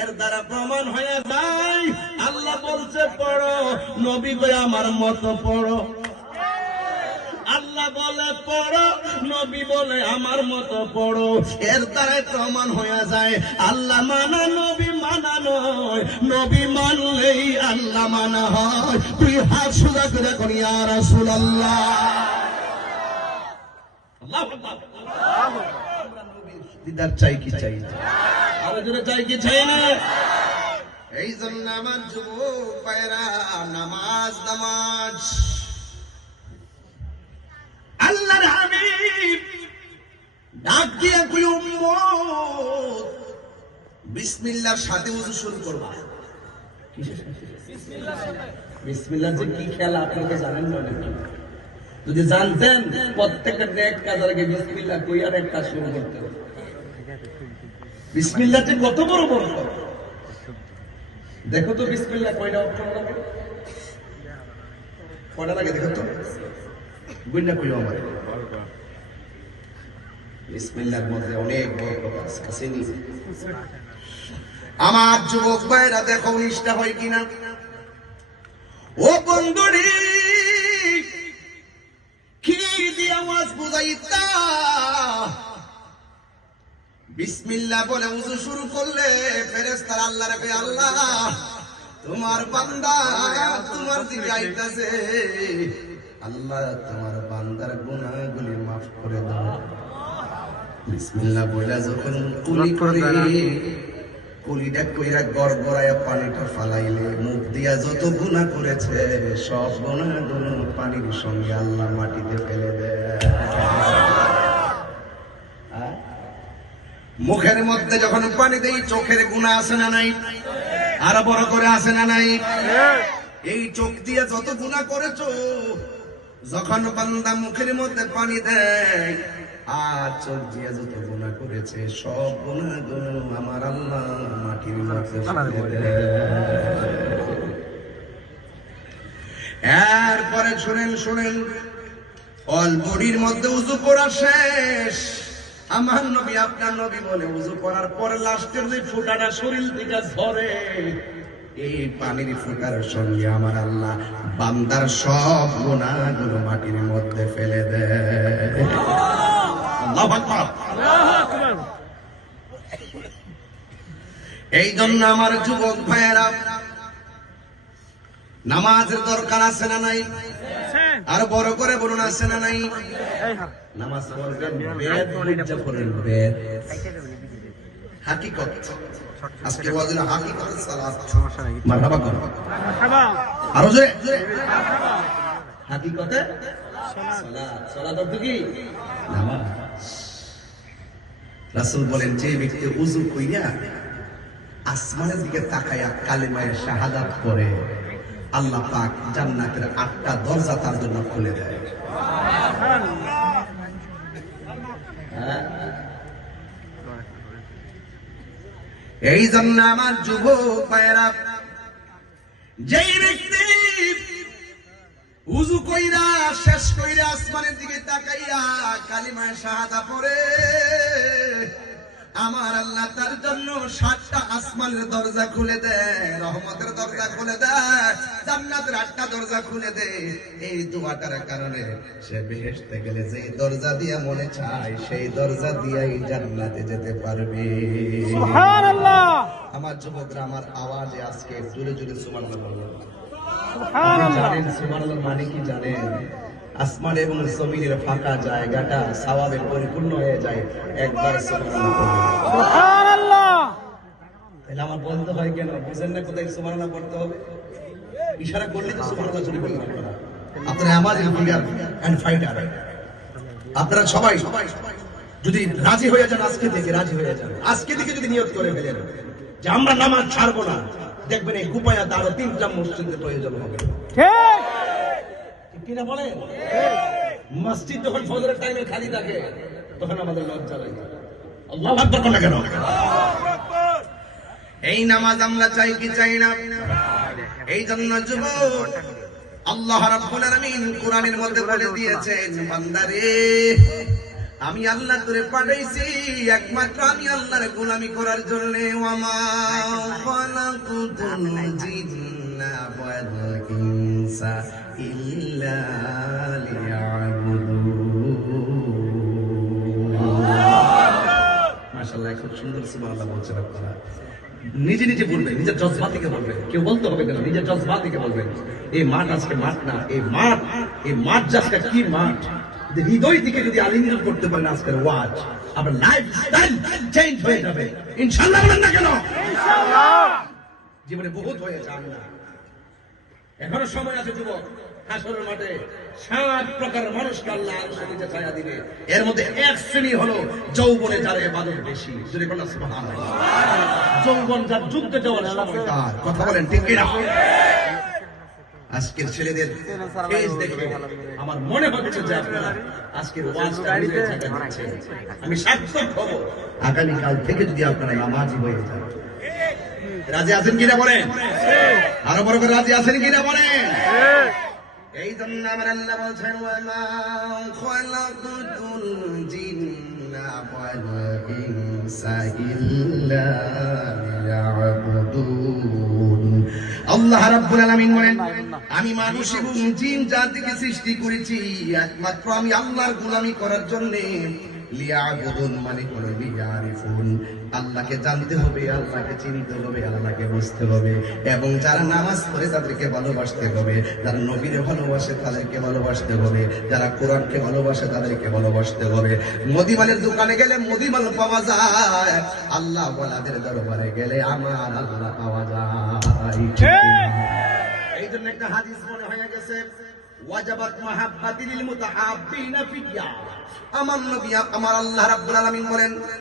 এর দ্বারা প্রমাণ হয়ে যায় আল্লাহ বলছে পড়ো, নবী কয় আমার মতো পড়ো। আল্লাহ বলে পড়ো, নবী বলে আমার মতো পড়ো। এর দ্বারা প্রমাণ হয়ে যায় আল্লাহ মানা নবী মানা নয়, নবী মানলেই আল্লাহ মানা হয়। তুই হাত সোজা করে কর ইয়া রাসূলুল্লাহ। আল্লাহু আকবার। আমরা নবীর দিদার চাই কি চাই? আরো জোরে চাই কি চাই না? এই জন্য আমার যুবক ভাইরা নামাজ নামাজ আল্লাহর হাবিব ডাক দিয়ে কই উম্মত বিসমিল্লাহর সাথে ওযু শুরু করবা। বিসমিল্লাহ যে কি খেলা আপনারা জানেন না নাকি? যদি জানতেন প্রত্যেকটা নেক কাজের আগে বিসমিল্লাহ কই আর একটা শুরু করতে হবে। বিসমিল্লাহ যে কত বড় বরকত। দেখো তো বিসমিল্লাহ কয়টা অক্ষর লাগে? কয়টা লাগে দেখো তো? গুণনা কইও আমার। বিসমিল্লাহর মধ্যে অনেক বরকত আছে নি। আমার যুবক ভাইরা দেখো নিষ্ঠা হয় কিনা। ও বন্ধুরি কি দিয়ে আওয়াজ বুঝাইতা? বিসমিল্লাহ বলে ওযু শুরু করলে ফেরেশতারা আল্লাহরে কয় আল্লাহ তোমার বান্দা তোমার দিকে আইতাছে, আল্লাহ তোমার বান্দার গুনাহগুলি মাফ করে দাও। বিসমিল্লাহ বলে যখন কুলি করে কুলিটা কইরা গড়গড়ায়া পানিটা ফালাইলে মুখ দিয়া যত গুনাহ করেছে সব গুনাহগুলো পানির সঙ্গে আল্লাহ মাটিতে ফেলে দেয়। মুখের মধ্যে যখন পানি দেই চোখের গুনাহ আছে না নাই? আরো বড় করে আছে না নাই? এই চোখ দিয়ে যত গুনাহ করেছো যখন বান্দা মুখের মধ্যে পানি দেয় আর চোখ দিয়ে যত গুনাহ করেছে সব গুনাহগুলো আমার আল্লাহ মাটির মধ্যে ফেলে দেয়। এরপরে শুনেন অল বডির মধ্যে ওযু করা শেষ। আমার নবী আপনার নবী বলে ওযু করার পরে লাস্টের যে ফোঁটাটা শরীর থেকে ঝরে এই পানির ফোঁটার সঙ্গে আমার আল্লাহ বান্দার সব গুনাহগুলো মাটির মধ্যে ফেলে দেয়। আল্লাহু আকবার, আল্লাহু আকবার। এই জন্য আমার যুবক ভাইয়েরা নামাজের দরকার আছে না নাই? আর বড় করে বলুন আছে না নাই? নামাজ পড়বেন বেদ বুঝা পড়েন, বেদ হাকিকত। আজকে ওয়াজিল হাকিকত সালাত মারহাবা করো মারহাবা। আরো জোরে হাকিকতে সালাত। সালাত অর্থ কি? নামাজ। রাসূল বলেন যে ব্যক্তি ওযু কইরা আসমানের দিকে তাকায়া কালিমায়ে শাহাদাত পড়ে আল্লাহ পাক জান্নাতের 8টা দরজা তার জন্য খুলে দেয়। এই জন্য আমার যুবক ভাইরা যেই ব্যক্তি ওযু কইরা শেষ কইরা আসমানের দিকে তাকাইয়া কালিমায়ে শাহাদাত পড়ে আমার আল্লাহ তার জন্য 7টা আসমানের দরজা খুলে দেয়, রহমতের দরজা খুলে দেয়, জান্নাতের 8টা দরজা খুলে দেয়। এই দোয়াটার কারণে সে বেহেশতে গেলে যে দরজা দিয়া মনে চায় সেই দরজা দিয়াই জান্নাতে যেতে পারবে। সুবহানাল্লাহ। আমার যুবকরা আমার আওয়াজে আজকে জোরে জোরে সুবহানাল্লাহ বলুন। সুবহানাল্লাহ। জানেন সুবহানাল্লাহ মানে কি জানেন? আসমান এবং জমিনের ফাঁকা জায়গাটা সওয়াবে পরিপূর্ণ হয়ে যায় একবার সুবহানাল্লাহ। তাহলে আমার বলতে হয় কেন? বুঝেন না কোথায় সুবহানাল্লাহ পড়তে হবে? ইশারা করলে তো সুবহানাল্লাহ শুরু করতে হবে। আপনারা আমাদের লিডার এন্ড ফাইটার, আপনারা সবাই যদি রাজি হয়ে যান, আজকে থেকে রাজি হয়ে যান, আজকে থেকে যদি নিয়ত করে ফেলেন যে আমরা নামাজ ছাড়বো না, দেখবেন এই কুপায়াতে আরো 3টা মসজিদের প্রয়োজন হবে। ঠিক কিনা বলেন? মসজিদ যখন ফজরের টাইমে খালি থাকে তখন আমাদের লজ্জা লাগে। আল্লাহু আকবার কোন কেন? এই নামাজ আমরা চাই কি চাই না? এই জন্য যুবক আল্লাহ রাব্বুল আলামিন কোরআনের মধ্যে বলে দিয়েছেন, বান্দারে আমি আল্লাহ তোরে পাঠাইছি একমাত্র আমি আল্লাহর গোলামি করার জন্য। ওয়ামা খালাকুতুল জিন্না ওয়াল ইনসা ইল্লা লিয়াবুদুন। মাশাআল্লাহ, খুব সুন্দর সুবহানাল্লাহ বলছেন আপনারা। নিজে নিজে বলবেন, নিজের জজবা থেকে বলবেন, কেউ বলতে হবে কেন, নিজের জজবা থেকে বলবেন। এই মাঠ আজকে মাঠ না, এই মাঠ আজকে কি মাঠ, হৃদয় থেকে যদি আলিঙ্গন করতে পারেন আজকের ওয়াজ, আপনার লাইফ স্টাইল চেঞ্জ হয়ে যাবে ইনশাআল্লাহ। বলেন না কেন? জীবনে বহুত হয়েছে, আমি না, এখনো সময় আছে যুবক। হাসরের মাঠে 7 প্রকার মানুষকে আল্লাহ আরশের নিচে ছায়া দিবে। এর মধ্যে এক শ্রেণী হলো যৌবনে যার ইবাদত বেশি। যদি বলেন সুবহানাল্লাহ, যৌবন যার যুদ্ধে যাওয়ার সময় তার। কথা বলেন ঠিক কি না? আজকের ছেলেদের ফেস দেখে আমার মনে হচ্ছে যে আপনারা আজকের ওয়াজটা মিলে থাকা দিচ্ছেন। আমি সার্থক হব আগামীকাল থেকে যদি আপনারা নামাজি হয়ে যান। রাজি আছেন কিনা বলেন? আরো বড় করে রাজি আছেন কিনা বলেন? এই জন্য আমার আল্লাহ বলছেন, ওয়ামা খালাকুতুল জিন্না ওয়াল ইনসা ইল্লা লিয়াবুদুন। আল্লাহ রাব্বুল আলামিন বলেন, আমি মানুষ এবং জিন জাতিকে সৃষ্টি করেছি একমাত্র আমি আল্লাহর গোলামি করার জন্য। লিয়াবুদুন মানে হলো লিয়ারিফুন, আল্লাহকে জানতে হবে, আল্লাহকে চিনতে হবে, আল্লাহকে বুঝতে হবে, এবং যারা নামাজ পড়ে তাদেরকে ভালোবাসতে হবে, যারা নবীরে ভালোবাসে তাদেরকে ভালোবাসতে হবে, যারা কোরআনকে ভালোবাসে তাদেরকে ভালোবাসতে হবে। মদিমালের দোকানে গেলে মদিমাল পাওয়া যায়, আল্লাহ ওয়ালাদের দরবারে গেলে আমার আল্লাহ পাওয়া যায়। এই জন্য একটা হাদিস মনে হয়ে গেছে, ওয়াজাবাত মাহাব্বাতিল মুতাহাব্বিনা ফিয়া। আমার নবী আমার আল্লাহ রাব্বুল আলামিন বলেন,